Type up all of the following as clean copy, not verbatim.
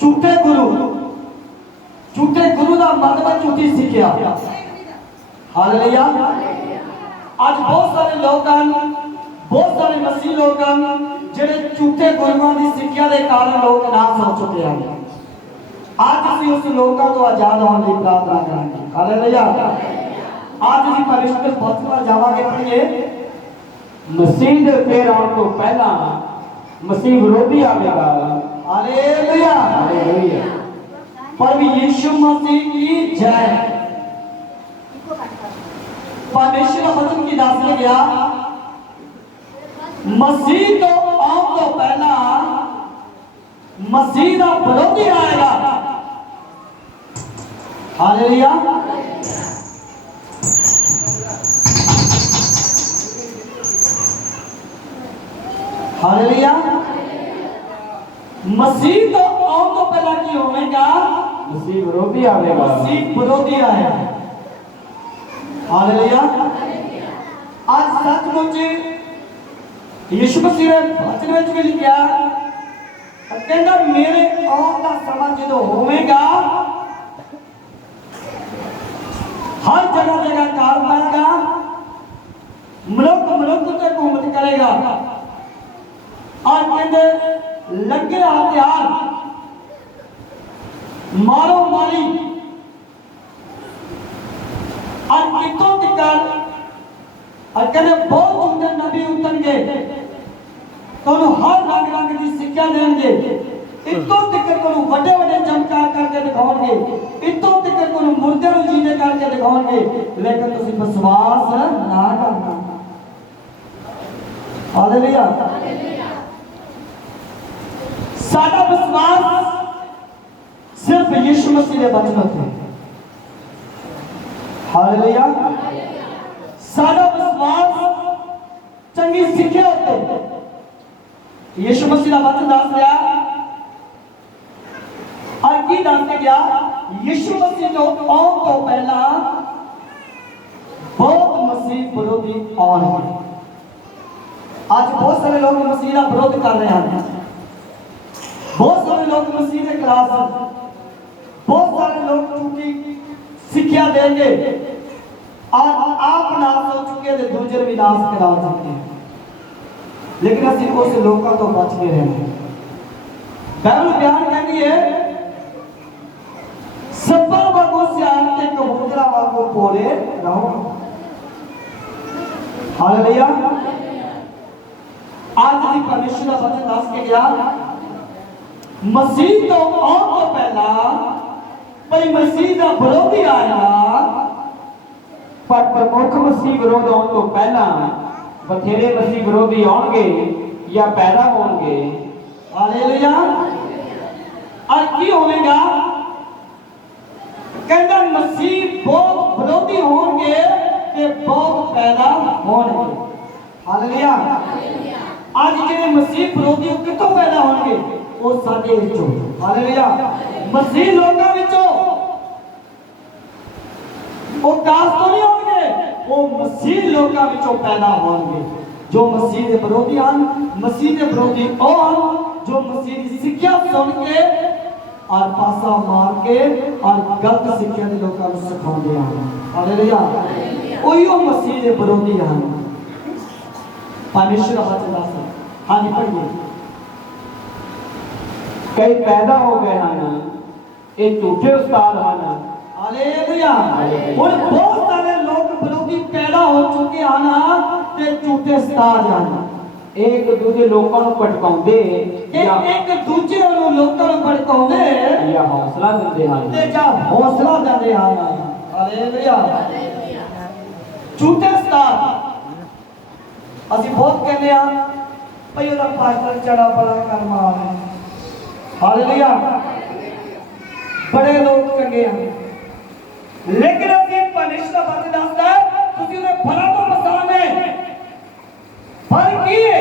झूठे गुरु का मतलब झूठी सिक्ख्या। हालेलुया। आज बहुत सारे लोग बहुत सारे मसीह लोग जिहड़े झूठे गुरुओं की सिक्ख्या के कारण लोग नाश हो चुके हैं। आज असीं उस लोगों तो आजाद होने की प्रार्थना करेंगे। हालेलुया। आज असीं पवित्र वचन पर जावांगे। पढ़िए, मसीह दे फिर आउण तो पहला मसीह विरोधी आवेगा। हालेलुया। हालेलुया। प्रभु यीशु मसीह की जय। परमेश्वर का वचन की दास ने गया, मसीह तो आउण तो पहला मसीह का विरोधी आएगा। हालेलुया। हालेलुया। मसीह तो आउण तो पहला की होगा, मसीह विरोधी आवेगा। मसीह विरोधी आएगा। हालेलुया। आज सचमुच यीशु मसीह ने वचन में भी लिखा, कहता मेरे आउण का समय जो होगा, हर जगह जगह काल पाएगा, मनुष्य तक हुकूमत करेगा। और कहते लगे हथियार, मारो मारी और कितों तिकर, और कहते बहुत झूठे नबी उतरेंगे तो हर रंग रंग की शिक्षा देंगे। इतों तिकर को बड़े बड़े चमत्कार करके दिखाओगे, इतों तिकर को मुर्दे को जीने करके दिखाओगे, लेकिन तुम विश्वास ना करना। हालेलुया। साडा विश्वास सिर्फ यीशु मसीह के वचन थे। हालेलुया। साडा विश्वास चंगी सिक्ख्या होते। यीशु मसीह का वचन दस रहा और की दस के गया, यीशु मसीह तो आउण तो पहला बहुत मसीह विरोधी आउणगे। आज बहुत सारे लोग मसीह का विरोध कर रहे हैं, बहुत सारे लोग मसीह के खिलाफ, बहुत सारे लोग झूठी शिक्षा देंगे और आप नाश हो चुके हैं, दूसरे भी नाश करा चुके हैं। लेकिन असीं उस लोगों तो बच के रहना। बाइबल बयान कहती है, सप्पा वागू सियाण ते कबूतरा वागू पोरे रहो। हालेलुया। आज भी परमेश्वर का वचन दस के गया, मसीह तो आउण तो पहला भाई मसीह का विरोधी आएगा। पर प्रमुख मसीह विरोध आउण तो पहला बथेरे मसीह विरोधी आउणगे या पैदा होंगे। हालेलुया। और की होगा, कहता मसीह बहुत विरोधी होंगे ते बहुत पैदा होंगे। हालेलुया। आज जिहड़े मसीह विरोधी कितों पैदा होंगे, वो साडे विचों। हालेलुया। मसीह लोकां विचों, वो कास्ट तो नहीं होंगे, वो मसीह लोकां विचों पैदा होंगे जो मसीह के विरोधी हैं। मसीह के विरोधी और जो मसीह की शिक्षा सुन के और पासा मार के और गलत शिक्षा के लोगों को सिखाते हैं। हालेलुया। वही वो मसीह के विरोधी हैं। परमेश्वर का वचन दस। हाँ जी पढ़िए। कई पैदा हो गए हैं, ये झूठे उस्ताद हैं। हालेलुया। और बहुत सारे लोग विरोधी पैदा हो चुके हैं ते झूठे उस्ताद हैं। एक दूजे लोगों को भटकाउंदे एक दूजे को लोगों को भटकाउंदे या हौसला दिंदे हैं ते जा हौसला दिंदे हैं। हालेलुया। झूठे उस्ताद ਅਸੀਂ बहुत कहते हैं भाई ਉਹਦਾ ਪਾਸਟਰ ਚੜਾ बड़ा ਕਰਮਾ है। हालेलुया। बड़े लोग चंगे हैं, लेकिन ਅਸੀਂ परमेश्वर ਦਾ ਵਚਨ ਦੱਸਦਾ ਹੈ ਤੁਸੀਂ ਉਹਦੇ ਫਲਾਂ ਤੋਂ ਪਛਾਣਦੇ। फल की है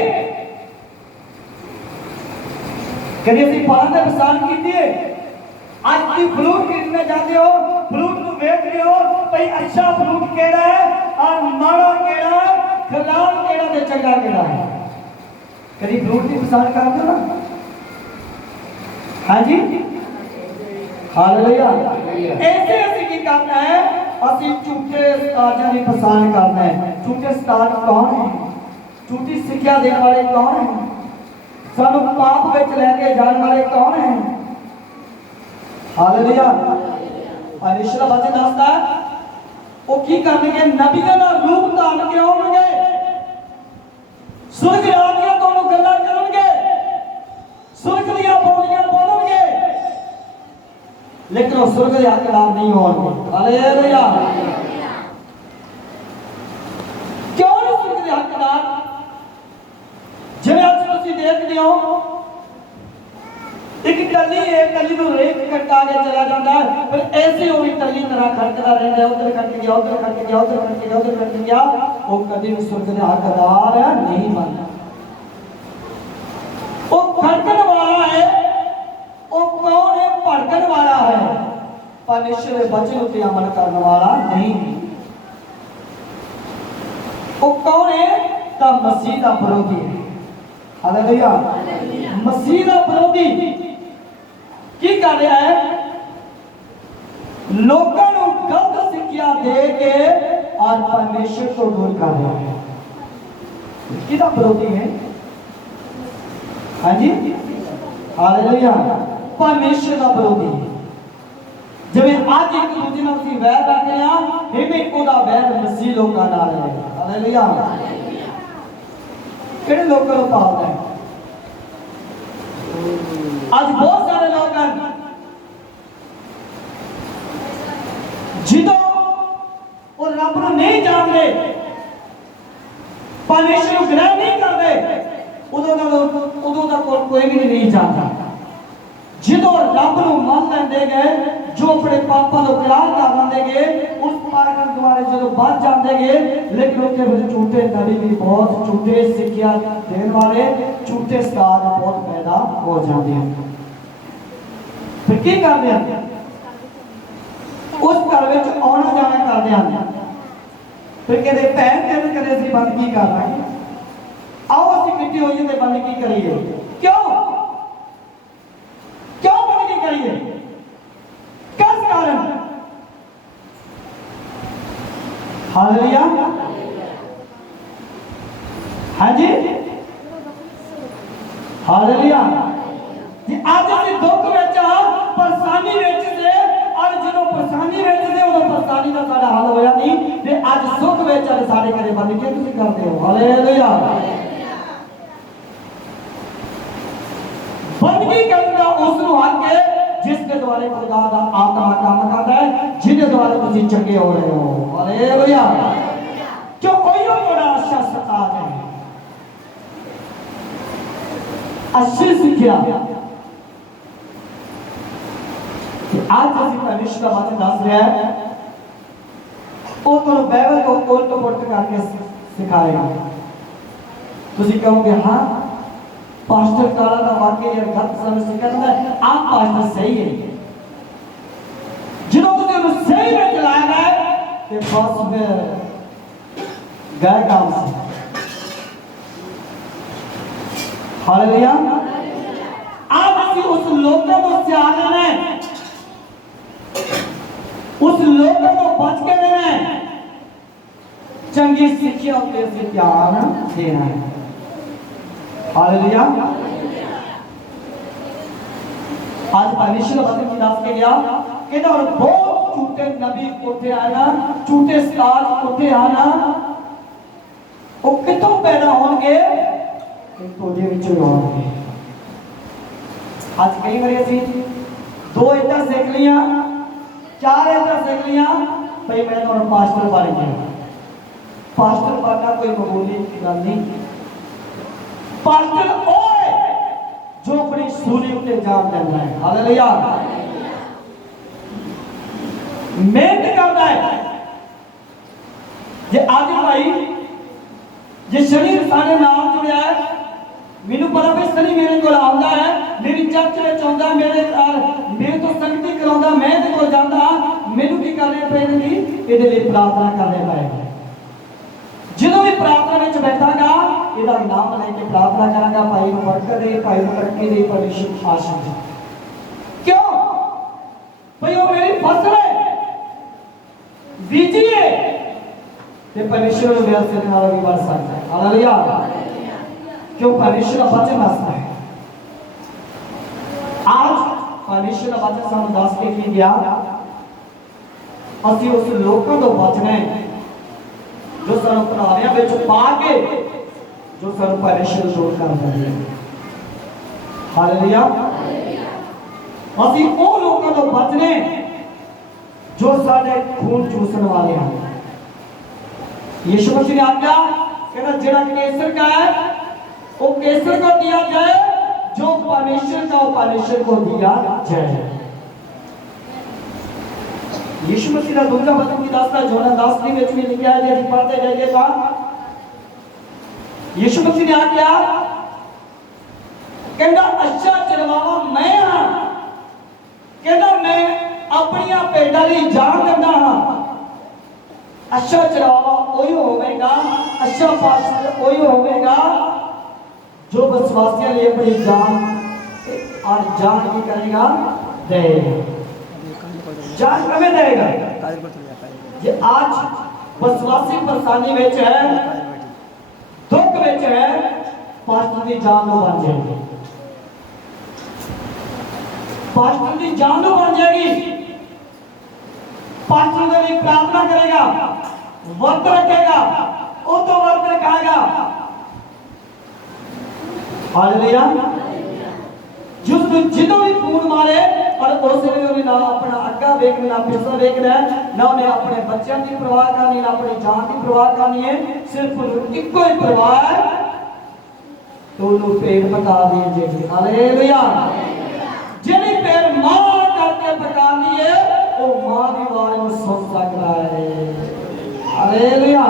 कभी ਅਸੀਂ फलों की पहचान की है। आज की फ्रूट खरीदने जाते हो, फ्रूट को बेच रहे हो भाई अच्छा फ्रूट केड़ा है और माड़ा केड़ा है, खराब केड़ा ते चंगा केड़ा है। कभी फ्रूट की पहचान करते हो ना? हाँ जी। हालेलुया। ऐसे ऐसे की करना है, असि झूठे उस्तादां की पहचान करना है। झूठे उस्ताद कौन है? झूठी सिक्ख्या देने वाले कौन है? सानू पाप विच लेके जाने वाले कौन है? हालेलुया। परमेश्वर का वचन दसदा है वो की करनगे, नबियां दा रूप धारण के आउणगे, सुर्ग राजियां तों गल्लां करनगे, सुर्ग दीयां बोलियां बोलणगे, लेकिन वो सुर्ग दे हकदार नहीं होणगे। हालेलुया। क्यों नहीं सुर्ग दे हकदार? जिवें अज तुसीं देखदे हो एक टली तो रेत कटका के चला जाता है, फिर ऐसे वो भी टली तरह खड़कता रहता है, उधर खड़क गया, उधर खड़क गया, उधर खड़क गया, उधर खड़क गया, वो कभी भी स्वर्ग का हकदार नहीं बनता। वो खड़कन वाला है, वो कौन है? भड़कन वाला है, परमेश्वर के वचन उत्ते अमल करने वाला नहीं। वो कौन है? का मसीह का विरोधी है। हालेलुया। मसीह का विरोधी की कर रहा है? लोगों को गलत शिक्षा दे के और परमेश्वर को दूर कर रहा है। किसका विरोधी है? हाँ जी, हालेलुया। परमेश्वर का विरोधी है। जब आज एक दूसरे नाल सी वैर रखते हैं, हिमें ओदा वैर मसीह लोगों नाल है। हालेलुया। किहड़े लोगों को पालदा है? आज बहुत सारे लोग हैं जिदों वो रब को नहीं जानते, परमेश्वर को ग्रहण नहीं करते, उदों तक कोई भी नहीं जानता। जिदों रब को मान लेंगे, जो अपने पापों को त्याग कर लेंगे, उस पागल द्वारे जो बच जाएंगे, लेकिन उसके फिर झूठे नबी भी बहुत, झूठे शिक्षा देने वाले, झूठे उस्ताद बहुत पैदा हो जाते हैं। फिर की करते हैं? उस घर में आना जाना करते हैं। फिर कहते भैन तेन कदे असीं बंदगी कर रहे हैं, आओ असीं इकट्ठे होइए ते बंदगी करिए। क्यों क्यों बंदगी करिए? किस कारण? हालेलुया। हाँ जी, हालेलुया जी। आज असीं दुख विच परेशानी विच से, और जो परेशानी विच से उदों परेशानी का साडा हल होया नहीं, ते आज सुख विच साडे घरे बंदगी तुसीं करदे हो। हालेलुया। बंदगी करना उसनूं हक है जिसके द्वारे खुदा दा आत्मा काम करता है, जिहदे द्वारे तुसीं चंगे हो रहे हो। हालेलुया। क्यों कोई बड़ा अच्छा सताज है, अच्छी शिक्षा। आज असीं परमेश्वर का वचन दस रहा है, वो तुहानूं बाइबल को उलट पुलट करके सिखाएगा। तुसीं कहोगे हाँ पास्टर काला का वाक्य या गलत समझ से कहता है, आप पास्टर सही है। जिन्हों तुझे सही में चलाया है कि बस में गए काम से। हालेलुया। आज असीं उस लोगों को त्यागना है, उस लोगों को बच के देना है, चंगी शिक्षा पे असीं ध्यान देना है। हालेलुया। आज परमेश्वर वचन की दस के गया कहता और बहुत झूठे नबी उठे आना, झूठे उस्ताद उठे आना, वो कितों पैदा होंगे? तोड़े विचों होंगे। आज कई बार असीं 2 इधर सीख लिया, 4 इधर सीख लिया, भाई मैं तो पास्टर बन गया। पास्टर बनना कोई मामूली गल नहीं। पास्टर ओए जो अपनी सूली उत्ते जान देता है। हालेलुया। मेहनत करता है। जे आज भाई जे शरीर साढ़े नाल जुड़िया है, मैनू पता भी सनी मेरे को आंदा है, मेरी चर्च में आंदा, मेरे तो संगति करांदा, मैं इहदे कोल जांदा, मैनू की करने पैंदी? इहदे लई प्रार्थना करने पैंदी। जिदों भी प्रार्थना में बैठागा, इहदा नाम लेके प्रार्थना करांगा, भाई नूं बरकत दे, भाई नूं तरक्की दे, परमेश्वर आशीष दे। क्यों? भाई वो मेरी फसल है बीजिए ते परमेश्वर ने मेरा से नाल भी बढ़ सकता है। हालेलुया। क्यों परमेश्वर का वचन दसता है। आज परमेश्वर का वचन सानू दस के की गया ਅਸੀਂ ਉਸ ਲੋਕਾਂ ਤੋਂ ਬਚਣਾ ਹੈ ਜੋ ਸਾਨੂੰ ਭਰਾਵਿਆਂ ਵਿੱਚ ਪਾ ਕੇ ਜੋ ਸਾਨੂੰ ਪਰੇਸ਼ਾਨ ਦੂਰ ਕਰ ਦਿੰਦੇ ਹਨ। ਹਾਲੇਲੂਇਆ। ਅਸੀਂ ਉਹ ਲੋਕਾਂ ਤੋਂ ਬਚਣੇ ਜੋ ਸਾਡੇ ਖੂਨ ਚੂਸਣ ਵਾਲੇ ਹਨ। यीशु मसीह ने आज्ञा कहना जेड़ा केसर का है वो केसर को दिया जाए, जो परमेश्वर का वो परमेश्वर को दिया जाए। यीशु मसीह का दूसरा वचन की दसता योना 10 में भी लिखा है, यदि पढ़ते जाइएगा यीशु मसीह ने आज्ञा कहना अच्छा चरवावा मैं हां, कहना मैं अपनी भेड़ां लई जान दिंदा हां। अच्छा चरवावा वही होगा, अच्छा पास्टर वही होगा जो विश्वासियों लिए अपनी जान और जान की करेगा देगा। जान कमें देगा ये आज विश्वासी परेशानी में है, दुख में है, पास्टर की जान बन जाएगी, पास्टर की जान बन जाएगी। पास्टर के लिए प्रार्थना करेगा, व्रत रखेगा, वो तो व्रत रखाएगा। हालेलुया। जिन्हों भी खून मारे और उसने ना अपना अग्गा देखना ना पिछला देखना है, ना उन्हें अपने बच्चों की परवाह करनी, ना अपनी जान की परवाह करनी है, सिर्फ इको ही परवाह है तो उन्होंने पेड़ पका दिए। हालेलुया। जिन्हें पेड़ मार करके पका दिए वो मां की आवाज में सुन सकता है। हालेलुया।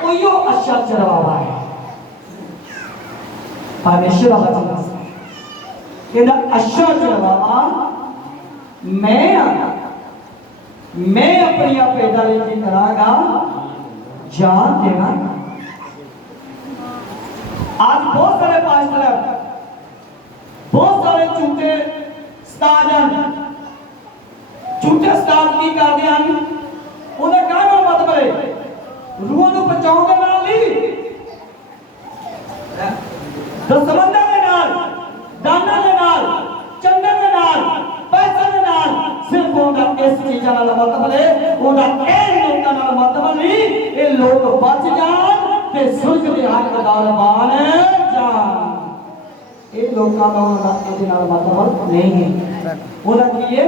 वो यो अच्छा चरवावा है। परमेश्वर का वचन कहना अच्छा चरवावा मैं अपनी भेड़ां की करांगा जान देना। आज बहुत सारे पास्टर बहुत सारे झूठे उस्ताद हैं, झूठे उस्ताद की करते हैं ਉਹਦਾ ਕਾਹਦਾ ਮਤਲਬ ਹੈ ਰੂਹਾਂ ਨੂੰ ਬਚਾਉਣ ਦੇ ਨਾਲ ਨਹੀਂ, ਦਸਵੰਦਾਂ ਦੇ ਨਾਲ, ਦਾਨਾਂ ਦੇ ਨਾਲ, ਚੰਗੇ ਦੇ ਨਾਲ, ਪੈਸੇ ਦੇ ਨਾਲ, ਸਿਰਫ ਉਹਦਾ ਇਸ ਚੀਜ਼ਾਂ ਨਾਲ ਮਤਲਬ ਹੈ, ਉਹਦਾ ਇਹ ਲੋਕਾਂ ਨਾਲ ਮਤਲਬ ਨਹੀਂ। ਇਹ ਲੋਕ ਬਚ ਜਾਣ ਤੇ ਸੁਰਗ ਦੇ ਹੱਕਦਾਰ ਬਣ ਜਾਣ। ਇਹ ਲੋਕਾਂ ਦਾ ਉਹਦੇ ਨਾਲ ਮਤਲਬ ਨਹੀਂ ਹੈ। ਉਹਦਾ ਕੀ ਹੈ?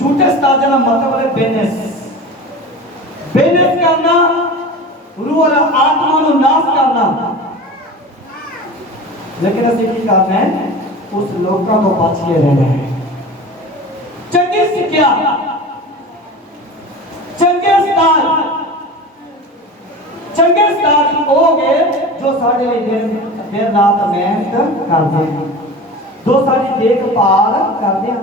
झूठे उस्ताद का मतलब है बिजनेस, बिजनेस करना, रूह और आत्मा को नाश करना। लेकिन असं की करना है उस लोगों को बच के रहना है। चंगी सिक्ख्या, चंगे उस्ताद हो गए जो साढ़े लिए दिन रात मेहनत करते हैं, जो साड़ी देखभाल करते हैं,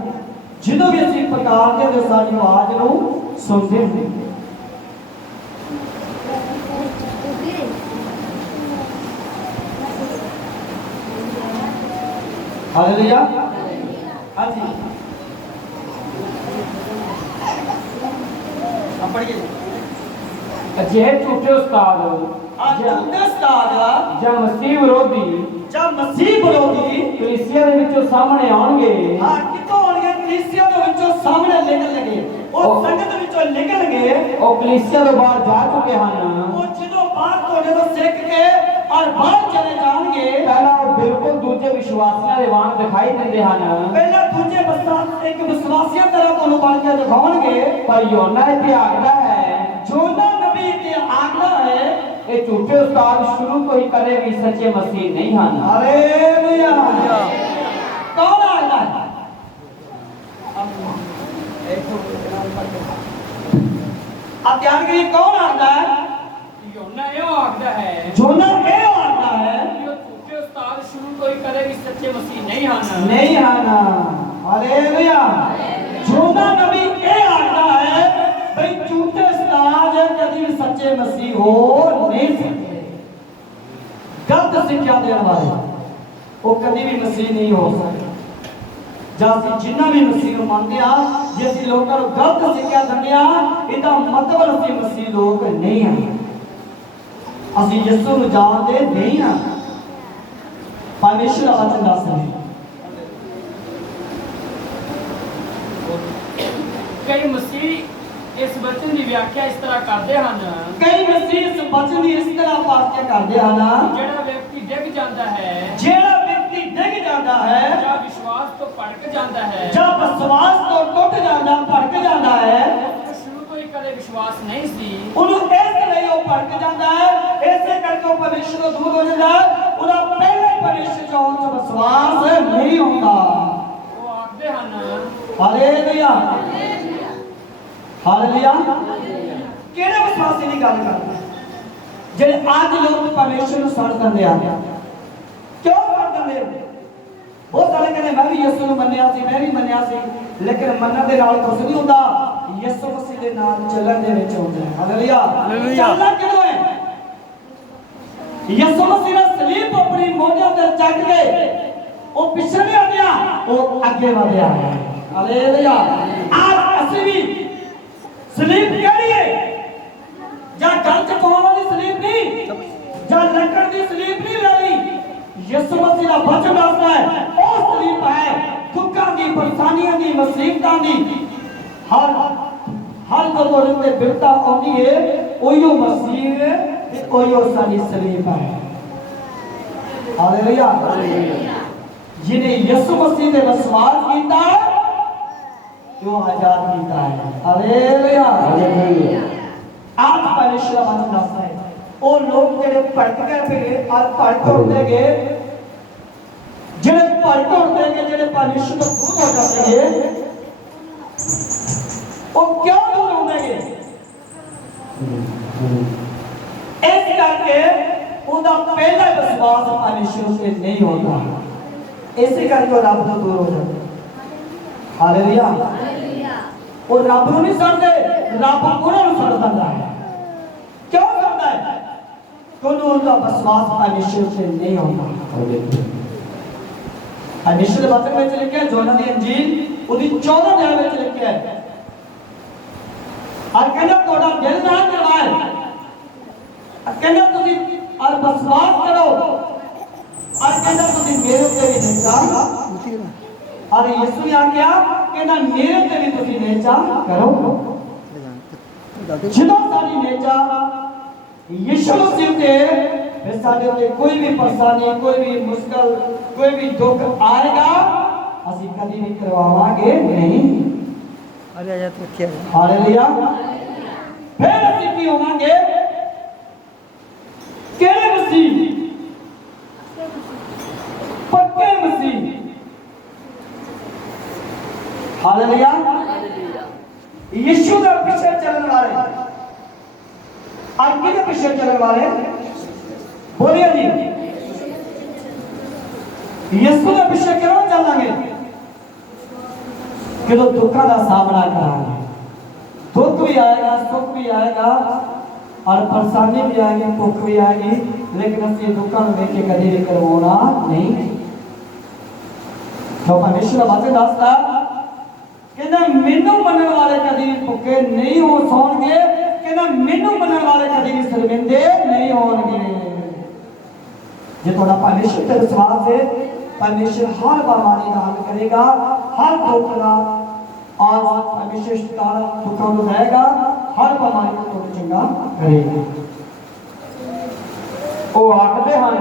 जिदों भी असीं प्रकार के साडी आवाज नूं सुनते हैं। हालेलुया। हाँ जी अब पढ़िए। अजिहे झूठे उस्ताद ਜਾਂ ਮਸੀਹ ਵਿਰੋਧੀ ਕਲੀਸਿਆ ਦੇ ਵਿੱਚੋਂ ਸਾਹਮਣੇ ਆਉਣਗੇ। ਹਾਂ ਕਿੱਥੋਂ ਆਉਣਗੇ? ਕਲੀਸਿਆ ਦੇ ਵਿੱਚੋਂ ਸਾਹਮਣੇ ਨਿਕਲਣਗੇ, ਉਹ ਸੰਗਤ ਵਿੱਚੋਂ ਨਿਕਲਣਗੇ। ਉਹ ਕਲੀਸਿਆ ਤੋਂ ਬਾਹਰ ਜਾ ਚੁੱਕੇ ਹਨ। ਉਹ ਜਦੋਂ ਬਾਹਰ ਤੁਹਾਡੇ ਤੋਂ ਸਿੱਖ ਕੇ ਔਰ ਬਾਹਰ ਚਲੇ ਜਾਣਗੇ, ਪਹਿਲਾਂ ਉਹ ਬਿਲਕੁਲ ਦੂਜੇ ਵਿਸ਼ਵਾਸੀਆਂ ਦੇ ਵਾਂਗ ਦਿਖਾਈ ਦਿੰਦੇ ਹਨ। ਪਹਿਲਾਂ ਦੂਜੇ ਇੱਕ ਵਿਸ਼ਵਾਸੀਆਂ ਤਰ੍ਹਾਂ ਤੁਹਾਨੂੰ ਬਣ ਕੇ ਦਿਖਾਉਣਗੇ। ਪਰ ਯੋਨਾ ਇੱਥੇ ਆਖਦਾ ਹੈ, ਯੋਨਾ ਨਬੀ ਇੱਥੇ ਆਖਦਾ ਹੈ ਇਹ ਝੂਠੇ ਉਸਤਾਦ ਸ਼ੁਰੂ ਤੋਂ ਹੀ ਕਦੇ ਵੀ ਸੱਚੇ ਮਸੀਹ ਨਹੀਂ ਹਨ। ਹਾਲੇਲੂਇਆ। ਕੌਣ ਆਖਦਾ ਹੈ? आप ध्यान करिए कौन आता है? ਯੋਨਾ ਇਹ ਆਖਦਾ ਹੈ, योना ये आता है ਕਿ ਉਹ ਝੂਠੇ ਉਸਤਾਦ ਸ਼ੁਰੂ ਤੋਂ ਹੀ ਕਦੇ ਵੀ ਸੱਚੇ ਮਸੀਹ ਨਹੀਂ ਹਨ। नहीं आना। हालेलुया। योना नबी ये आता है भाई झूठे उस्ताद कभी भी सच्चे मसीह हो नहीं सकते, गलत शिक्षा देने वाले वो कभी भी मसीह नहीं हो सकते। ਜਾਂ ਅਸੀਂ ਜਿੰਨਾ ਵੀ ਮਸੀਹ ਨੂੰ ਮੰਨਦੇ ਆ, ਜੇ ਅਸੀਂ ਲੋਕਾਂ ਨੂੰ ਗਲਤ ਸਿੱਖਿਆ ਦਿੰਦੇ ਆ, ਇਹਦਾ ਮਤਲਬ ਅਸੀਂ ਮਸੀਹ ਲੋਕ ਨਹੀਂ ਆ, ਅਸੀਂ ਯਿਸੂ ਨੂੰ ਜਾਣਦੇ ਨਹੀਂ ਆ। ਪਰਮੇਸ਼ਰ ਦਾ ਵਚਨ ਦੱਸਦਾ ਹੈ ਕਈ ਮਸੀਹ ਇਸ ਵਚਨ ਦੀ ਵਿਆਖਿਆ ਇਸ ਤਰ੍ਹਾਂ ਕਰਦੇ ਹਨ, ਕਈ ਮਸੀਹ ਇਸ ਵਚਨ ਦੀ ਇਸ ਤਰ੍ਹਾਂ ਵਿਆਖਿਆ ਕਰਦੇ ਹਨ, ਜਿਹੜਾ ਵਿਅਕਤੀ ਡਿੱਗ ਜਾਂਦਾ ਹੈ, ਜਿਹੜਾ ਵਿਅਕਤੀ ਡਿੱਗ ਜਾਂਦਾ ਹੈ ਜਾਂ ਵਿਸ਼ਵਾਸ ਤੋਂ ਭਟਕ ਜਾਂਦਾ ਹੈ, ਜਾਂ ਵਿਸ਼ਵਾਸ ਤੋਂ ਟੁੱਟ ਜਾਂਦਾ, ਭਟਕ ਜਾਂਦਾ ਹੈ, ਉਹ ਸ਼ੁਰੂ ਤੋਂ ਹੀ ਕਦੇ ਵਿਸ਼ਵਾਸ ਨਹੀਂ ਸੀ, ਉਹਨੂੰ ਇਸ ਲਈ ਉਹ ਭਟਕ ਜਾਂਦਾ ਹੈ, ਇਸੇ ਕਰਕੇ ਉਹ ਪਰਮੇਸ਼ਰ ਤੋਂ ਦੂਰ ਹੋ ਜਾਂਦਾ ਹੈ, ਉਹਦਾ ਪਹਿਲਾਂ ਹੀ ਪਰਮੇਸ਼ਰ ਚੋਂ ਵਿਸ਼ਵਾਸ ਨਹੀਂ ਹੁੰਦਾ। ਉਹ ਆਖਦੇ ਹਨ, ਹਾਲੇਲੂਇਆ ਹਾਲੇਲੂਇਆ। ਕਿਹੜੇ ਵਿਸ਼ਵਾਸੀ ਦੀ ਗੱਲ ਕਰਦੇ ਜਿਹੜੇ ਅੱਜ ਲੋਕ ਪਰਮੇਸ਼ਰ ਨੂੰ ਛੱਡ ਦਿੰਦੇ ਆ? ਕਿਉਂ ਛੱਡ ਦਿੰਦੇ? ਬਹੁਤ ਸਾਰੇ ਕਹਿੰਦੇ ਮੈਂ ਵੀ ਯਿਸੂ ਨੂੰ ਮੰਨਿਆ ਸੀ, ਮੈਂ ਵੀ ਮੰਨਿਆ ਸੀ, ਲੇਕਿਨ ਮੰਨਣ ਦੇ ਨਾਲ ਕੁਝ ਨਹੀਂ ਹੁੰਦਾ, ਯਿਸੂ ਮਸੀਹ ਦੇ ਨਾਲ ਚੱਲਣ ਦੇ ਵਿੱਚ ਹੁੰਦਾ ਹੈ। ਹਾਲੇਲੂਇਆ। ਚੱਲਣਾ ਕਿਉਂ ਹੈ? ਯਿਸੂ ਮਸੀਹ ਨੇ ਸਲੀਬ ਆਪਣੀ ਮੋਢਿਆਂ ਤੇ ਚੱਕ ਕੇ ਉਹ ਪਿੱਛੇ ਨਹੀਂ ਹਟਿਆ, ਉਹ ਅੱਗੇ ਵਧਿਆ ਹੈ। ਹਾਲੇਲੂਇਆ। ਅੱਜ ਅਸੀਂ ਵੀ ਸਲੀਬ ਕਿਹੜੀ ਹੈ? ਜਾਂ ਗਲ ਚ ਪਾਉਣ ਵਾਲੀ ਸਲੀਬ ਨਹੀਂ, ਜਾਂ ਲੱਕੜ ਦੀ ਸਲੀਬ ਨਹੀਂ ਲੈਣੀ। ਯਿਸੂ ਮਸੀਹ ਦਾ ਵਚਨ ਦੱਸਦਾ ਹੈ ਉਹ ਸਲੀਬ ਹੈ ਦੁੱਖਾਂ ਦੀ, ਪਰੇਸ਼ਾਨੀਆਂ ਦੀ, ਮੁਸੀਬਤਾਂ ਦੀ, ਹਰ ਤੁਹਾਡੇ ਉੱਤੇ ਬਿਰਤਾ ਆਉਂਦੀ ਹੈ, ਉਹੀਓ ਮਸੀਹ ਤੇ ਉਹੀਓ ਸਾਡੀ ਸਲੀਬ ਹੈ। ਹਾਲੇਲੂਇਆ। ਜਿਹਨੇ ਯਿਸੂ ਮਸੀਹ ਤੇ ਵਿਸ਼ਵਾਸ ਕੀਤਾ ਜੋ ਆਜ਼ਾਦ ਕੀਤਾ ਹੈ। ਹਾਲੇਲੂਇਆ। ਆਪ ਪਰਮੇਸ਼ਰ ਦਾ ਵਚਨ ਦੱਸਦਾ ਹੈ ਉਹ ਲੋਕ ਜਿਹੜੇ ਭਟਕ ਗਏ ਫਿਰ ਅੱਜ ਭਟਕ ਉੱਠਦੇ ਗਏ, ਜਿਹੜੇ ਭਟਕ ਉੱਠਦੇ ਗਏ, ਜਿਹੜੇ ਪਰਮੇਸ਼ਰ ਤੋਂ ਦੂਰ ਹੋ ਜਾਂਦੇ ਗਏ, ਉਹ ਕਿਉਂ ਦੂਰ ਹੁੰਦੇ ਗਏ? ਇਸ ਕਰਕੇ ਉਹਦਾ ਪਹਿਲਾ ਵਿਸ਼ਵਾਸ ਪਰਮੇਸ਼ਰ ਉੱਤੇ ਨਹੀਂ ਹੁੰਦਾ, ਇਸੇ ਕਰਕੇ ਉਹ ਰੱਬ ਤੋਂ ਦੂਰ ਹੋ ਜਾਂਦਾ। ਹਾਲੇਲੂਇਆ। ਉਹ ਰੱਬ ਨੂੰ ਨਹੀਂ ਛੱਡਦੇ, ਰੱਬ ਉਹਨਾਂ ਨੂੰ ਛੱਡ ਦਿੰਦਾ ਹੈ। ਕਿਉਂ ਕਰਦਾ ਹੈ? ਕਿਉਂਕਿ ਉਹਦਾ ਵਿਸ਼ਵਾਸ ਪਰਮੇਸ਼ਰ ਉੱਤੇ ਨਹੀਂ ਹੁੰਦਾ। ਪਰਮੇਸ਼ਰ ਦੇ ਵਚਨ ਵਿੱਚ ਲਿਖਿਆ, ਯੋਹਨਾ ਦੀ ਅੰਜੀਲ ਉਹਦੀ 14 ਅਧਿਆਇ ਵਿੱਚ ਲਿਖਿਆ ਹੈ, और कहना थोड़ा दिल ना करवाए, कहना तुसी और विश्वास करो, और कहना तुसी मेरे उत्ते भी नेचा, और यीशु ने आख्या कहना मेरे उत्ते भी तुसी नेचा करो। जिदों साडी नेचा यीशु मसीह ते फिर साडे उत्ते कोई भी परेशानी, कोई भी मुश्किल, कोई भी दुख आएगा ਅਸੀਂ ਕਦੀ ਵੀ ਕਰਵਾਵਾਂਗੇ ਨਹੀਂ। हालेलुया। फिर ਅਸੀਂ ਕੀ ਹੋਵਾਂਗੇ? ਕਿਹੜੇ ਮਸੀਹ? ਪੱਕੇ ਮਸੀਹ। हालेलुया। यीशु के पीछे चलने वाले, और किसके पीछे चलने वाले? बोलिए जी। यीशु के पीछे क्यों चलेंगे? कि तो दुखों का सामना कराएंगे, दुख भी आएगा, सुख भी आएगा, और परेशानी भी आएगी, भुख भी आएगी, लेकिन असली दुखों को देख के कभी भी करवाना नहीं। तो परमेश्वर का वचन दसदा कहना मैनू मनने वाले कभी भी भुखे नहीं हो सोणगे, कहना मैनू मनने वाले कभी भी शर्मिंदे नहीं होणगे। जे थोड़ा परमेश्वर पे विश्वास है, परमेश्वर हर बीमारी का हल करेगा, हर दुख का, और परमेश्वर दुखों को रहेगा, हर बीमारी को तो चंगा करेगा। ਉਹ ਆਖਦੇ ਹਨ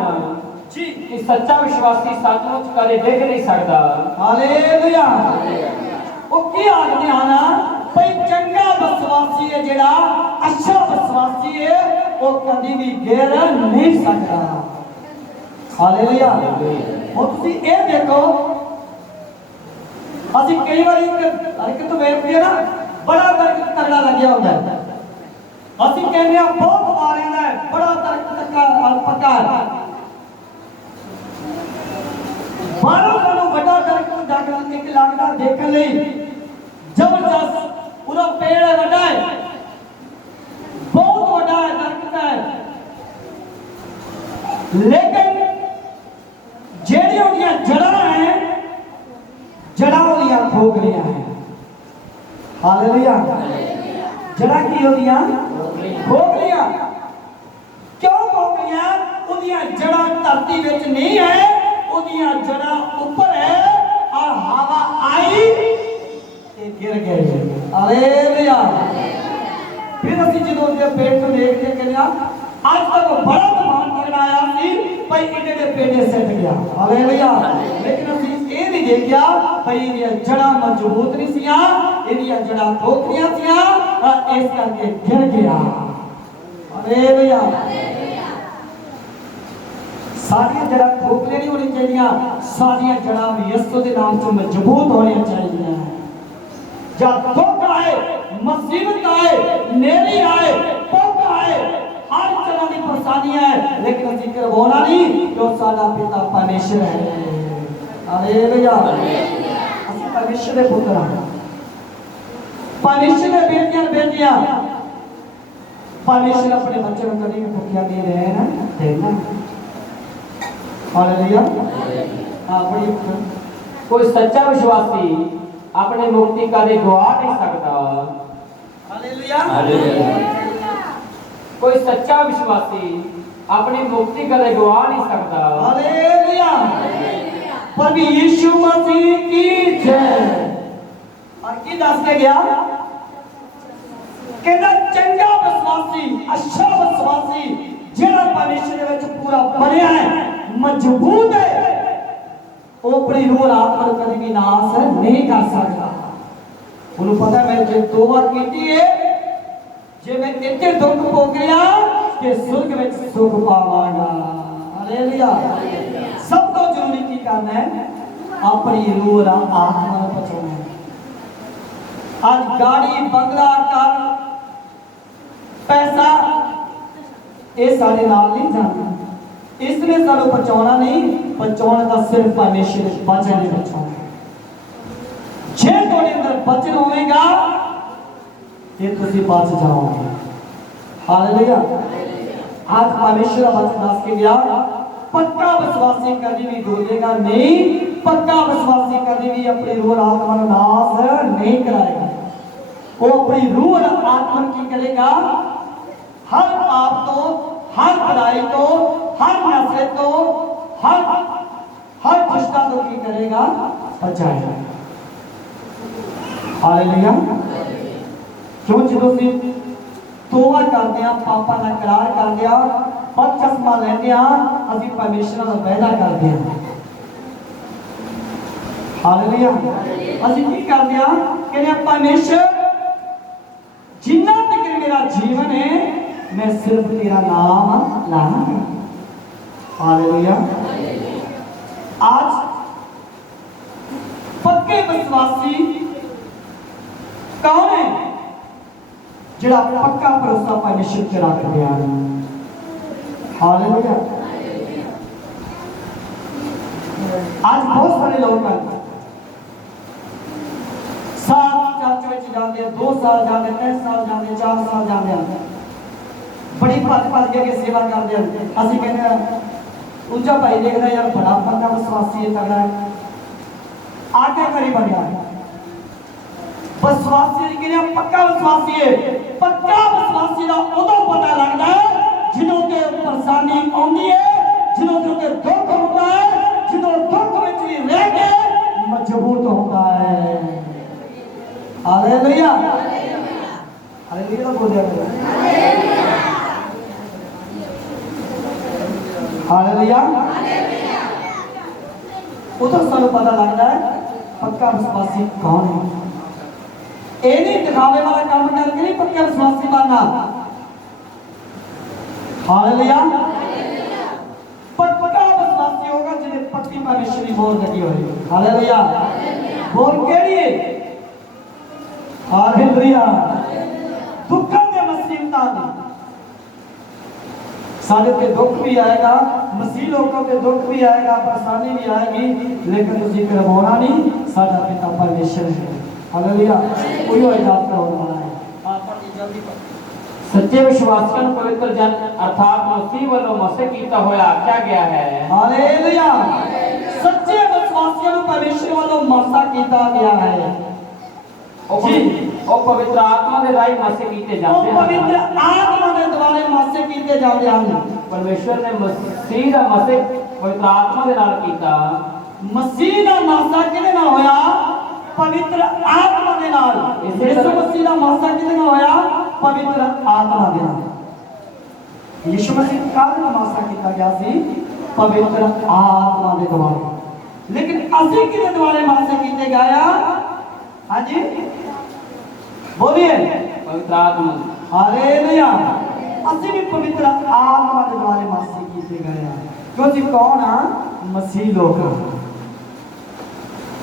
जी ਕਿ ਸੱਚਾ ਵਿਸ਼ਵਾਸੀ ਸੱਚਮੁੱਚ ਕਦੇ ਡਿੱਗ ਨਹੀਂ ਸਕਦਾ। हालेलुया। वो की आखदे हन भाई चंगा विश्वासी है, जेड़ा अच्छा विश्वासी है, वो कभी भी गिर नहीं सकता। हालेलुया। और तुसी ये देखो, ਅਸੀਂ ਕਈ ਵਾਰੀ ਹਰਕਤ ਵੇਖਦੇ ਆ ਨਾ, ਬੜਾ ਦਰਦ ਤਗੜਾ ਲੱਗਿਆ ਹੁੰਦਾ ਹੈ, ਅਸੀਂ ਕਹਿੰਦੇ ਆ ਬਹੁਤ ਆ ਰਿਹਾ ਹੈ, ਬੜਾ ਦਰਦ ਪੱਕਾ ਹੈ, ਬਾਹਰੋਂ ਸਾਨੂੰ ਵੱਡਾ ਦਰਦ ਡਾਕਟਰ ਇੱਕ ਲੱਗਦਾ ਦੇਖਣ ਲਈ ਜ਼ਬਰਦਸਤ, ਉਹਦਾ ਪੇੜ ਵੱਡਾ ਹੈ, ਬਹੁਤ ਵੱਡਾ ਹੈ, ਦਰਦ ਹੈ, ਲੇਕਿਨ ਜਿਹੜੀਆਂ ਉਹਦੀਆਂ ਜੜ੍ਹਾਂ ਹੈ, जड़ा होदियां खोखलियां है। हालेलुया। जड़ा की होदियां खोखलियां। क्यों खोखलियां? उदियां जड़ा धरती विच नहीं है, उदियां जड़ा ऊपर है और हवा आई ते गिर गए। हालेलुया। फिर असि जो पेड़ को देखते कहते आज तक बड़ा तूफान तगड़ा आया सी भाई इन्ने पेड़े सट गया। हालेलुया। लेकिन असि ये नहीं देखा भाई इहदियां जड़ा मजबूत नहीं सियां, इहदियां जड़ा खोखलियां सियां और इस करके गिर गया। हालेलुया। साडियां जड़ा खोखलियां नहीं होनी चाहिए, साडियां जड़ा भी यीशु के नाम से मजबूत होनी चाहिए। जब दुख आए, मुसीबत आए, नेरी आए, पौध आए, हर तरह की परेशानी है, लेकिन असि करवाना नहीं जो साडा पिता परमेश्वर है। हालेलुया। असि परमेश्वर के पुत्र हैं, परमेश्वर के बेटियां। परमेश्वर अपने बच्चों को कभी भूखा नहीं रहना देना। हालेलुया। बड़ी कोई सच्चा विश्वासी अपने मुक्ति कभी गवा नहीं सकता। हालेलुया। कोई सच्चा विश्वासी अपनी मुक्ति कभी गवा नहीं सकता। हालेलुया। प्रभु यीशु मसीह की जय। और की दस के गया कहना चंगा विश्वासी, अच्छा विश्वासी जेड़ा परमेश्वर दे विच पूरा बनया है, मजबूत है, वो अपनी रूह आत्मा कभी भी नाश नहीं कर सकता। उन्हें पता है मैं जो तौबा की है, जे मैं इतने दुख भोगिया कि स्वर्ग में सुख पावांगा। हालेलुया। सब तो जरूरी की करना है अपनी रूह आत्मा को बचाना है। आज गाड़ी बंगला कार पैसा ये सारे नाल नहीं जाना, इसने सानू बचाना नहीं, बचाने का सिर्फ परमेश्वर वचन ही बचाना। जे तुहाडे अंदर वचन होवेगा ये तुसी बच जाओगे। हालेलुया। आज परमेश्वर का वचन दस के गया पक्का विश्वासी कभी भी डोलेगा नहीं, पक्का विश्वासी कभी भी अपनी रूह आत्मा नाश नहीं कराएगा। वो अपनी रूह आत्मा की करेगा हर पाप तो, हर बुराई तो, हर नफरत तो, हर दुष्टता तो की करेगा बचाएगा। हालेलुया। क्यों जो तौबा करते हैं, पापा का करार करते हैं, बपतिस्मा लेते हैं, अभी परमेश्वर का वायदा करते हैं। हालेलुया। अभी की करते हैं कहते परमेश्वर जिन्ना तक मेरा जीवन है मैं सिर्फ तेरा नाम लाऊंगा। हालेलुया। आज पक्के विश्वासी कौन है जिहड़ा पक्का भरोसा परमेश्वर ते रखदे हैं। हालेलुया। आज बहुत सारे लोग हैं साथ चर्च में जाते हैं, 2 साल जाते, 3 साल जाते, 4 साल जाते, बड़ी भज के सेवा करते हैं। असं कहते ऊंचा भाई देखना यार बड़ा बंदा विश्वासी है, तगड़ा है, आगे करी बन गया विश्वासी के पक्का विश्वासी है। पक्का विश्वासी का उदों पता लगता है जिन्हों के परेशानी आती है, जिन्हों के ऊपर दुख होता है, जिन्हों दुख में भी रह के मजबूत होता है। हालेलुया। हालेलुया बोल हालेलुया। उधर सानू पता लगता है पक्का विश्वासी कौन है। ये नहीं दिखावे वाला काम करके नहीं पक्का विश्वासी बनना। हालेलुया। पक्का विश्वासी होगा जिन्हें पक्की परमेश्वरी बोल लगी हुई। हालेलुया। बोल केड़ी है? हालेलुया। दुखों के मुसीबतां साढ़े पे दुख भी आएगा, मसीह लोगों पे दुख भी आएगा, परेशानी भी आएगी, लेकिन तुझे करवाना नहीं, साडा पिता परमेश्वर है। हालेलुया। कोई इजाजत होने वाला है। सच्चे विश्वासियों को पवित्र जन अर्थात मसीह वालों मसीह कीता होया आख्या गया है। हालेलुया। सच्चे विश्वासी विश्वासियों को परमेश्वर वालों मसा किया गया है ਉਹ ਉਹ ਪਵਿੱਤਰ ਆਤਮਾ ਦੇ ਰਾਹੀਂ ਮਸੇ ਕੀਤੇ वो ਜਾਂਦੇ पवित्र ਹਨ आत्मा के द्वारे मसे किए जाते हैं ਪਰਮੇਸ਼ਵਰ ਨੇ ਮਸੀਹ ਦਾ ਮਸੇ ਪਵਿੱਤਰ ਆਤਮਾ ਦੇ ਨਾਲ ਕੀਤਾ मसीह का मासा किने ना होया पवित्र आत्मा के नाल यीशु मसीह का मासा किने ना होया पवित्र आत्मा के नाल यीशु मसीह का मासा किया गया सी पवित्र आत्मा के द्वारे लेकिन असि किने द्वारे मासे किए गया हाँ जी बोलिए ਪਵਿੱਤਰ ਆਤਮਾ हालेलुया असि भी पवित्र आत्मा के द्वारे मासे किए गए हैं क्योंकि कौन है मसीह लोग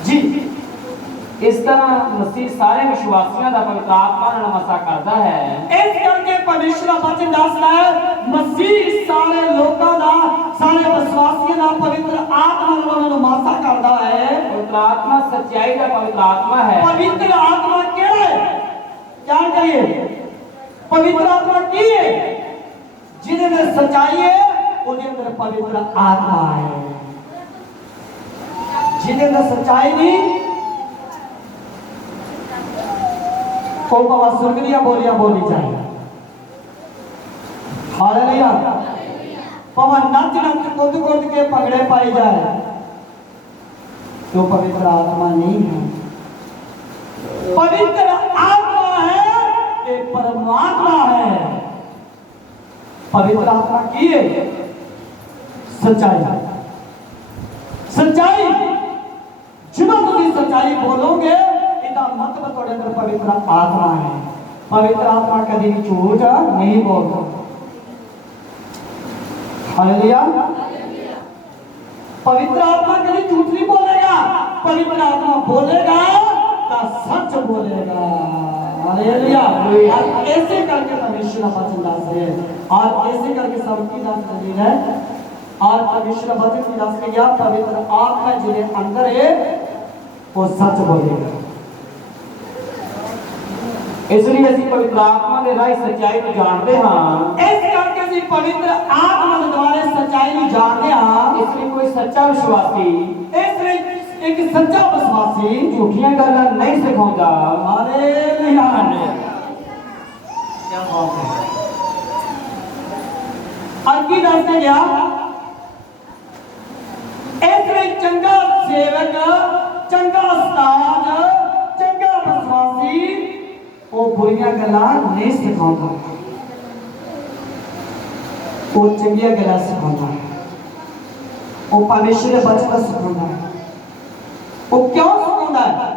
जी ਇਸ ਤਰ੍ਹਾਂ ਮਸੀਹ ਸਾਰੇ ਵਿਸ਼ਵਾਸੀਆਂ ਦਾ ਪਵਿੱਤਰ ਆਤਮਾ ਨਾਲ ਮਸਾ ਕਰਦਾ ਹੈ इस करके परमेश्वर का वचन दसदा है मसीह सारे लोगों का सारे विश्वासियों का पवित्र आत्मा नाल उन्हां नूं मासा करदा है ਪਵਿੱਤਰ ਆਤਮਾ ਸੱਚਾਈ ਦਾ ਪਵਿੱਤਰ ਆਤਮਾ ਹੈ पवित्र आत्मा केड़ा है क्या करिए पवित्र आत्मा की है जिहदे अंदर सच्चाई है ਉਹਦੇ अंदर पवित्र आत्मा है जिहदे अंदर सच्चाई नहीं को बाबा स्वर्ग दिया बोलियां बोली जाए हालेलुया बाबा नच नच कूद कूद के पगड़े पाई जाए तो पवित्र आत्मा नहीं है पवित्र आत्मा है ये परमात्मा है पवित्र आत्मा की है सच्चाई सच्चाई जिन्हों तुम सच्चाई बोलोगे इसका मतलब थोड़े अंदर पवित्र आत्मा है पवित्र आत्मा कभी भी झूठ नहीं बोलता हालेलुया पवित्र आत्मा कभी झूठ नहीं बोलेगा पवित्र आत्मा बोलेगा तो सच बोलेगा हालेलुया और ऐसे करके परमेश्वर का वचन दस है और ऐसे करके सबकी दस दलील है और परमेश्वर का वचन की दस गया पवित्र आत्मा जिसके अंदर है वो सच बोलेगा ਇਸ ਲਈ ਅਸੀਂ ਪਵਿੱਤਰ ਆਤਮਾ ਦੇ ਰਾਹੀਂ ਸੱਚਾਈ ਨੂੰ ਜਾਣਦੇ ਹਾਂ इस करके ਅਸੀਂ पवित्र आत्मा के द्वारे सच्चाई ਨੂੰ ਜਾਣਦੇ ਹਾਂ ਇਸ ਲਈ ਕੋਈ ਸੱਚਾ ਵਿਸ਼ਵਾਸੀ ਇਸ ਲਈ एक सच्चा विश्वासी ਝੂਠੀਆਂ ਗੱਲਾਂ ਨਹੀਂ ਸਿਖਾਉਂਦਾ हालेलुया क्या बात है अगी दसते गया इस लिए चंगा सेवक चंगा उस्ताद चंगा विश्वासी वो बुरियां गल्लां नहीं सिखाता वो चंगियां गल्लां सिखाता वो परमेश्वर के वचन सिखाता है वो क्यों सिखाता है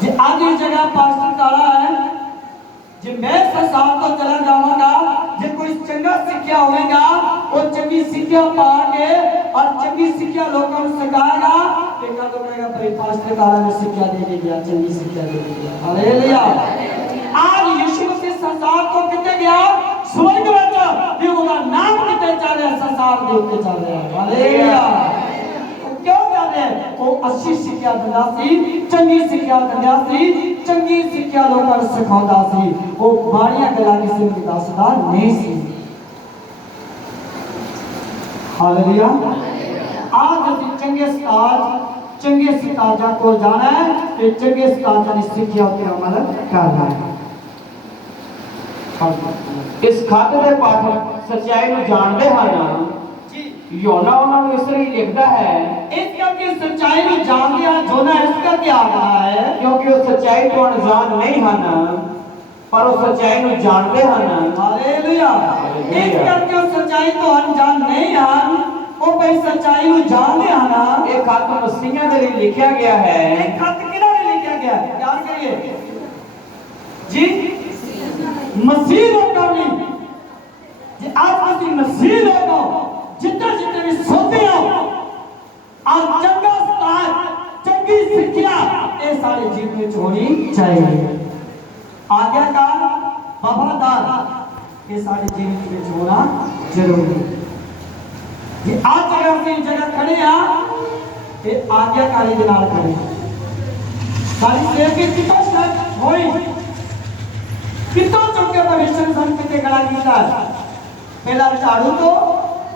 जे आज इस जगह पास्टर काला है जे मैं संसार तो चला जावांगा जे कोई चंगा सिक्ख्या होगा वो चंगी सिक्ख्या पा के और चंगी सिक्ख्या लोगों को सिखाएगा एक कल तो कहेगा भाई पास्टर काला ने सिक्ख्या दे दिया चंगी सिक्ख्या दे दिया हालेलुया आज यीशु मसीह संसार को कितने गया स्वर्ग में ये उसका नाम कितने चल रहा है संसार के ऊपर चल रहा है हालेलुया क्यों कर रहे हैं वो अच्छी सिक्ख्या दिंदा सी चंगी सिक्ख्या दिंदा सी चंगी सिक्ख्या लोगों को सिखाਉਂਦਾ ਸੀ ਉਹ ਮਾੜੀਆਂ ਗੱਲਾਂ ਕਿਸੇ ਨੂੰ ਦੱਸਦਾ ਨਹੀਂ ਸੀ हालेलुया आज ਅਸੀਂ ਚੰਗੇ ਉਸਤਾਦ ਚੰਗੇ ਸਿਤਾਜਾਂ ਕੋਲ ਜਾਣਾ ਹੈ ਤੇ ਚੰਗੇ ਸਿਤਾਜਾਂ ਦੀ ਸਿੱਖਿਆ ਉੱਤੇ ਅਮਲ ਕਰਨਾ ਹੈ ਇਸ ਖਾਤੇ ਦੇ ਪਾਠਕ ਸੱਚਾਈ ਨੂੰ ਜਾਣਦੇ ਹਨ ਯੋਨਾ ਉਹਨਾਂ ਨੂੰ ਇਸ ਲਈ ਲਿਖਦਾ ਹੈ ਇਸ ਕਰਕੇ ਸੱਚਾਈ ਨੂੰ ਜਾਣਦੇ ਆ ਜੋਨਾ ਇਸ ਕਰਕੇ ਆ ਰਹਾ ਹੈ ਕਿਉਂਕਿ ਉਹ ਸੱਚਾਈ ਤੋਂ ਅਣਜਾਣ ਨਹੀਂ ਹਨ ਪਰ ਉਹ ਸੱਚਾਈ ਨੂੰ ਜਾਣਦੇ ਹਨ ਹਾਲੇਲੂਇਆ ਇਸ ਕਰਕੇ ਉਹ ਸੱਚਾਈ ਤੋਂ ਅਣਜਾਣ ਨਹੀਂ ਹਨ ਉਹ ਭਈ ਸੱਚਾਈ ਨੂੰ ਜਾਣਦੇ ਹਨ ਇਹ ਖੱਤ ਮਸੀਹਾਂ ਦੇ ਲਈ ਲਿਖਿਆ ਗਿਆ ਹੈ ਇਹ ਖੱਤ ਕਿਹਨਾਂ ਨੇ ਲਿਖਿਆ ਗਿਆ ਯਾਦ ਕਰੀਏ ਜੀ ਮਸੀਹ ਲੋਕਾਂ ਨੇ ਜੇ ਅੱਜ ਅਸੀਂ ਮਸੀਹ ਲੋਕਾਂ जितने जितने भी सोते हो और चंगा उस्ताद चंगी शिक्षा ये सारे जीवन में होनी चाहिए आज्ञाकार वफादार ये सारे जीवन में होना जरूरी है ये आज जगह से जगह खड़े हैं ये आज्ञाकारी के नाल खड़े सारी सेव की कितना शर्त होई कितना चुके परमेश्वर सन कितने खड़ा किया पहला झाड़ू तो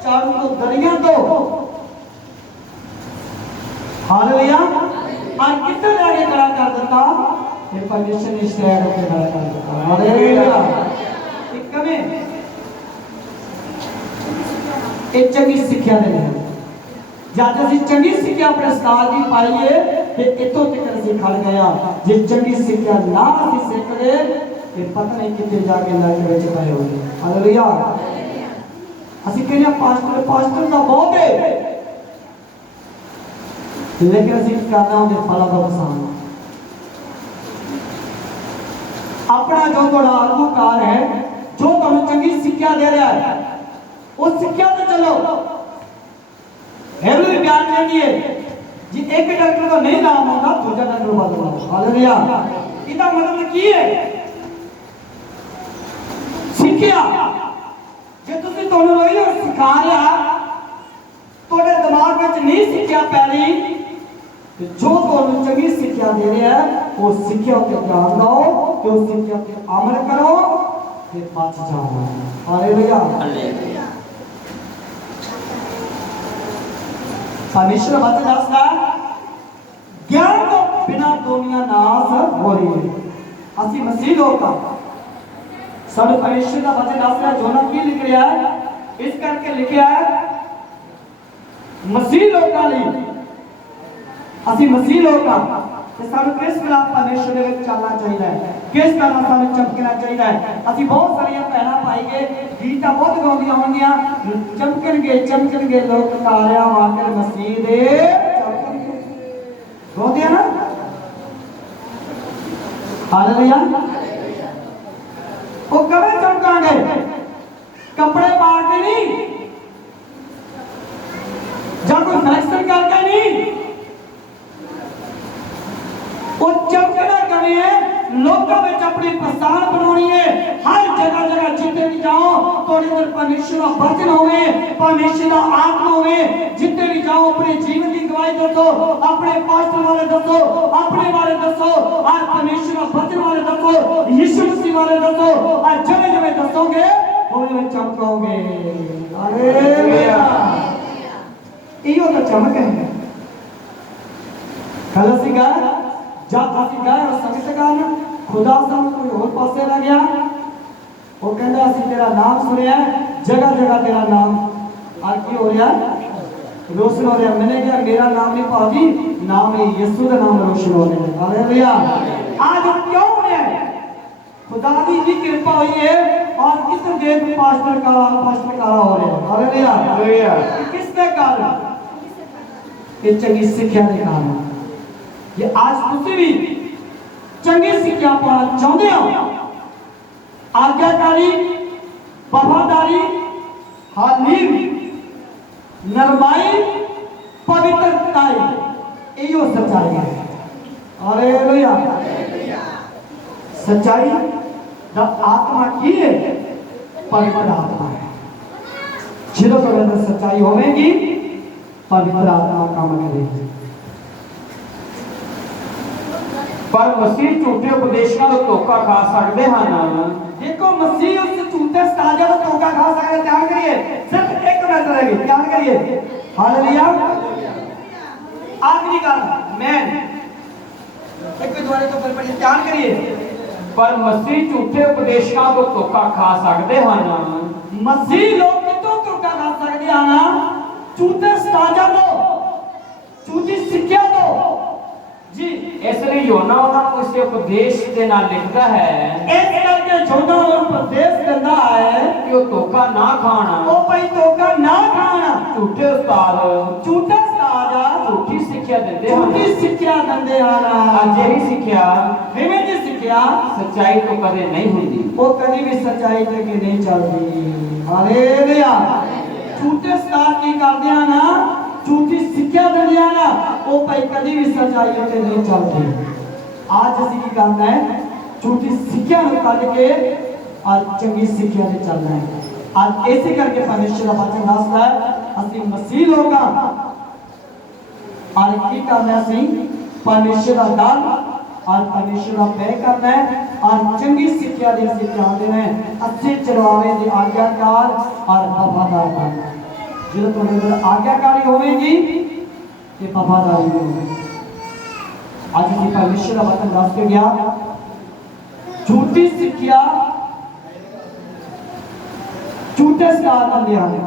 चारों को दरिया तो हालेलुया। और कितने जाके खड़ा कर देता ये परमेश्वर ने इस्राएल को खड़ा कर देता। हालेलुया। एक कमे एक चंगी सिक्ख्या दे रहे जब ਅਸੀਂ ਚੰਗੀ ਸਿੱਖਿਆ ਆਪਣੇ ਉਸਤਾਦ ਦੀ ਪਾਈਏ ਤੇ ਇੱਥੋਂ ਤੱਕ ਅਸੀਂ ਖੜ ਗਿਆ ਜੇ ਚੰਗੀ ਸਿੱਖਿਆ ਨਾ ਅਸੀਂ ਸਿੱਖਦੇ ਤੇ ਪਤਾ ਨਹੀਂ ਕਿੱਥੇ ਜਾ ਕੇ ਨਰਕ ਵਿੱਚ ਪਏ ਹੋਗੇ। ਹਾਲੇਲੂਇਆ। ਅਸੀਂ ਕਹਿੰਦੇ ਪਾਸਟਰ ਦਾ ਬਹੁਤ ਹੈ लेकिन ਅਸੀਂ ਕਰਨਾ ਉਹਦੇ ਫਲਾਂ ਦਾ ਵਸਾਨ ਆਪਣਾ ਜੋ ਤੁਹਾਡਾ ਆਗੂਕਾਰ ਹੈ ਜੋ ਤੁਹਾਨੂੰ ਚੰਗੀ ਸਿੱਖਿਆ ਦੇ ਰਿਹਾ ਹੈ ਉਸ ਸਿੱਖਿਆ ਤੇ ਚੱਲੋ। हेबलू प्यार चाहिए जी एक डॉक्टर का नहीं नाम होगा दूसरा डॉक्टर बदलो। हालेलुया। इसका मतलब की है सिक्ख्या जे तुसी तोनु रोई और सिखा रहा तोड़े दिमाग में नहीं सिक्ख्या पहली तो जो तोनु चंगी सिक्ख्या दे रहा है वो सिक्ख्या पे ध्यान दो कि उस सिक्ख्या पे अमल करो फिर बच जाओ। हालेलुया। परमेश्वर वचन दसदा ज्ञान तो बिना दुनिया नाश हो रही है। असि मसीह लोग का सब परमेश्वर का वचन दसदा जोना की लिख रहा है इस करके लिखा है मसीह लोग का लिए असि मसीह लोग का ते सानू किस खिलाफ परमेश्वर दे विच चलना चाहिए किस तरह सानू चमकना चाहिए। असि बहुत सारी भैन भाई गीता बहुत गाउंदियां होंगियां चमकणगे लोग तारियां वांगर मसीह दे गाउंदियां ना। हालेलुया। वो कवे चमकांगे कपड़े पाड़ के नहीं या कोई फैशन करके नहीं वो चमकना कभी है लोगों में अपनी पहचान बनानी है। हर जगह जगह जितने भी जाओ थोड़ी देर परमेश्वर का वचन होवे परमेश्वर का आत्मा होवे जितने भी जाओ अपने जीवन की गवाही दसो अपने पास्टर वाले दसो अपने बारे दसो और परमेश्वर का वचन वाले दसो यीशु मसीह वाले दसो और जब जब दसोगे वो चमकोगे। हालेलुया। इहो तो चमक है। कल ਅਸੀਂ ਗਏ जब ਅਸੀਂ गए और संगत गाना खुदा सानू कोई और पासे लग गया वो कहता ਅਸੀਂ तेरा नाम सुनिया जगह जगह तेरा नाम आज की हो रहा रोशन हो रहा। मैंने कहा मेरा नाम नहीं पाजी नाम है यीशु का नाम रोशन हो रहा है। हालेलुया। आज हम क्यों हो रहे हैं खुदा की कृपा हुई है और किस देव पास्टर का हो रहे हैं। हालेलुया। किसने कारण ये चंगी शिक्षा के कारण ये आज तुसी भी चंगी शिक्षा पाना चाहते हो आज्ञाकारी वफादारी हालिम नरमाई पवित्रताई यो सच्चाई है। हालेलुया। सच्चाई द आत्मा की है पवित्र आत्मा है जिदों तो अंदर सच्चाई होगी पवित्र आत्मा काम करेगी। पर मसीह झूठे उपदेशों का धोखा खा सकते हैं। देखो मसीह उस झूठे उस्तादों का धोखा खा सकते हैं। ध्यान करिए सिर्फ एक मिनट रहेगी ध्यान करिए। हालेलुया। आखिरी गल मैं एक द्वारे तो पर ध्यान करिए पर मसीह झूठे उपदेशों को धोखा खा सकते हैं। मसीह लोग कितों धोखा खा सकते हैं झूठे उस्तादों को झूठी शिक्षा दो जी। इसलिए योना उन्होंने इस उपदेश के नाल लिखता है इस करके योना उपदेश देता है कि वो धोखा ना खाना ओ भाई धोखा ना खाना झूठे उस्ताद झूठा उस्ताद झूठी शिक्षा देते हैं झूठी शिक्षा देते हैं। आज यही शिक्षा विवेक की शिक्षा सच्चाई तो कदे नहीं होती वो कभी भी सच्चाई तक नहीं चलती। हालेलुया। झूठे उस्ताद की करते हैं ना झूठी शिक्षा देते हैं ना वो भाई कभी भी सच्चाई तक नहीं चलती। आज ਅਸੀਂ ਕੀ ਕਰਨਾ ਹੈ झूठी शिक्षा ਨੂੰ ਕੱਢ ਕੇ और चंगी शिक्षा से चलना है। आज ऐसे करके परमेश्वर का वचन दसदा है ਅਸੀਂ मसीह लोग और की करना है ਅਸੀਂ परमेश्वर का दल और परमेश्वर का भय करना है और चंगी शिक्षा दे ਅਸੀਂ ध्यान देना है अच्छे चरवावे ਦੀ आज्ञाकार और वफादार बनना। ਜਦੋਂ ਤੁਹਾਡੇ ਅੰਦਰ आज्ञाकारी होवेगी ਤੇ ਵਫਾਦਾਰੀ ਵੀ ਹੋਵੇ। ਅੱਜ ਦੀ ਪਰਮੇਸ਼ਰ ਦਾ ਵਚਨ ਦੱਸ ਕੇ ਗਿਆ, ਝੂਠੀ ਸਿੱਖਿਆ ਝੂਠੇ ਸਿਧਾਂਤ ਹੁੰਦੇ ਹਨ।